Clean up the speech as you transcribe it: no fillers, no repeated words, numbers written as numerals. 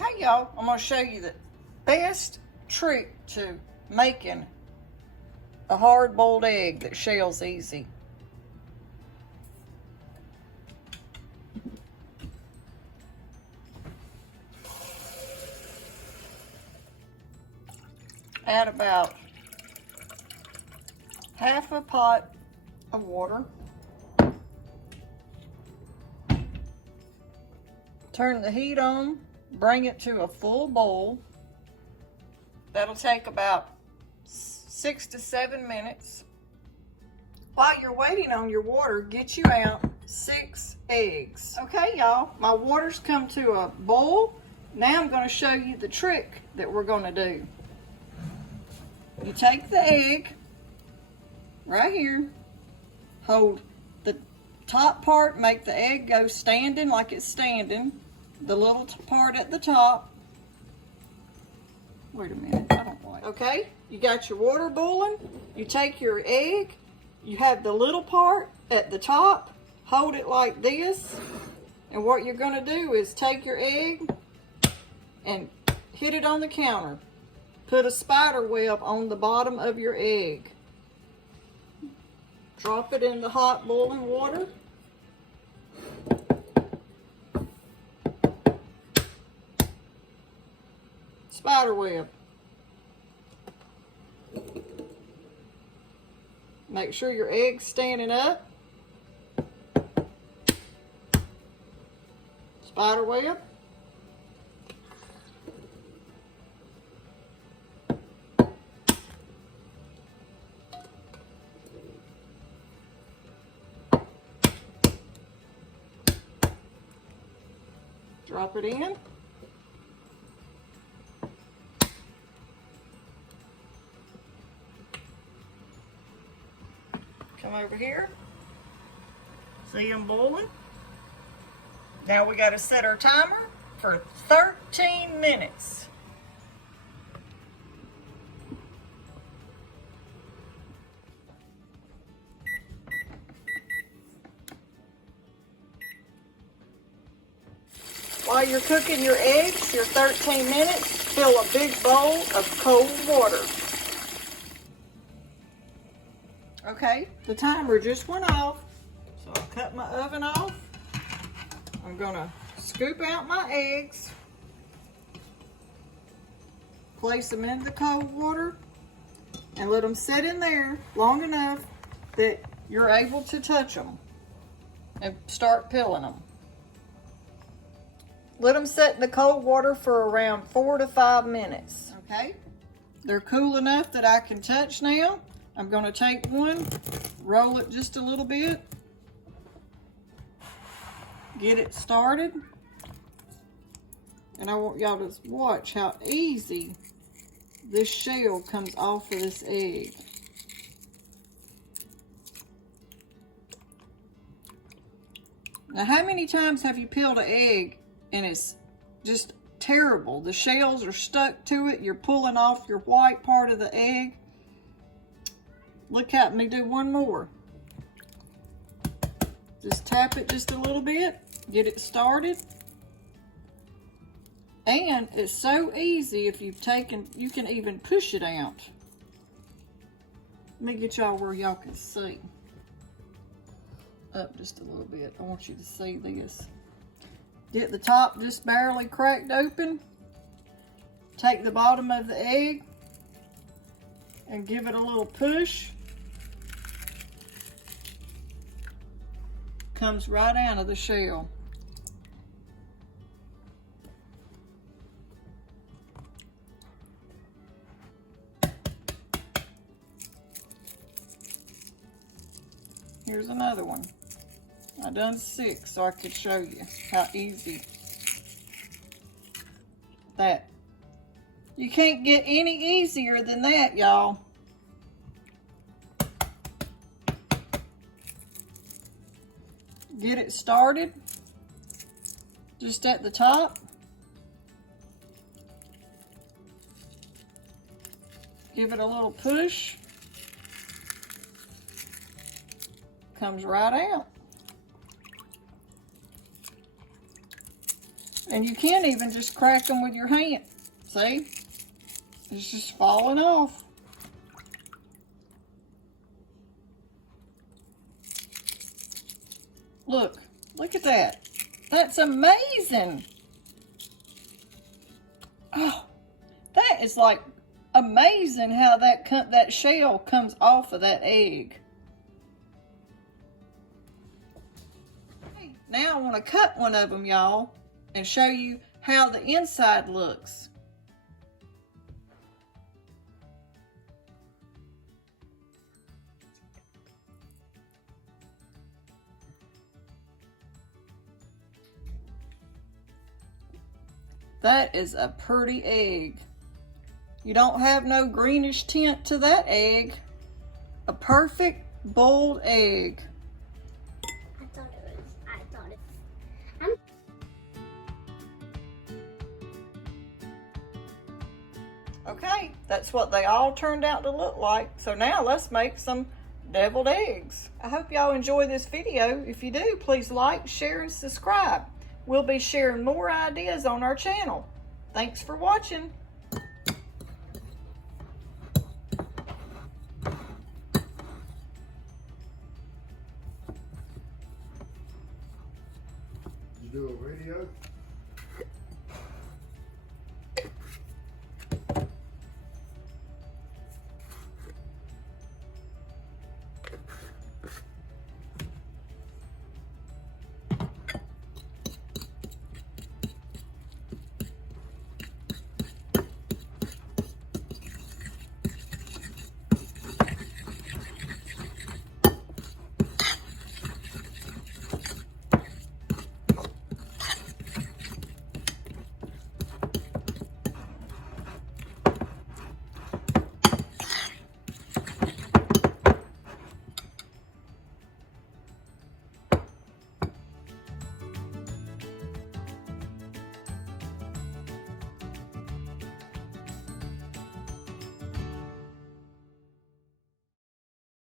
Okay, y'all, I'm gonna show you the best trick to making a hard-boiled egg that shells easy. Add about half a pot of water. Turn the heat on, bring it to a full boil. That'll take about 6 to 7 minutes. While you're waiting on your water, get you out 6 eggs. Okay, y'all, my water's come to a boil. Now I'm going to show you the trick that we're going to do. You take the egg right here, hold the top part, make the egg go standing like it's standing, the little part at the top. Wait a minute, I don't like it. Okay, you got your water boiling, you take your egg, you have the little part at the top, hold it like this, and what you're going to do is take your egg and hit it on the counter. Put a spider web on the bottom of your egg. Drop it in the hot boiling water. Spider web. Make sure your egg's standing up. Spider web. Drop it in. Come over here. See them boiling? Now we got to set our timer for 13 minutes. While you're cooking your eggs, your 13 minutes, fill a big bowl of cold water. Okay, the timer just went off, so I'll cut my oven off. I'm gonna scoop out my eggs, place them in the cold water, and let them sit in there long enough that you're able to touch them and start peeling them. Let them sit in the cold water for around 4 to 5 minutes. Okay, they're cool enough that I can touch now. I'm going to take one, roll it just a little bit, get it started, and I want y'all to watch how easy this shell comes off of this egg. Now, how many times have you peeled an egg and it's just terrible? The shells are stuck to it. You're pulling off your white part of the egg. Look at me do one more. Just tap it just a little bit. Get it started. And it's so easy if you've taken, you can even push it out. Let me get y'all where y'all can see. Up just a little bit. I want you to see this. Get the top just barely cracked open. Take the bottom of the egg and give it a little push. Comes right out of the shell. Here's another one. I done 6 so I could show you how easy that. You can't get any easier than that, y'all. Get it started just at the top. Give it a little push. Comes right out. And you can't even just crack them with your hand. See? It's just falling off. Look at that. That's amazing. Oh, that is like amazing how that shell comes off of that egg. Now I want to cut one of them, y'all, and show you how the inside looks. That is a pretty egg. You don't have no greenish tint to that egg. A perfect boiled egg. I thought it. Okay, that's what they all turned out to look like. So now let's make some deviled eggs. I hope y'all enjoy this video. If you do, please like, share, and subscribe. We'll be sharing more ideas on our channel. Thanks for watching. You do a video?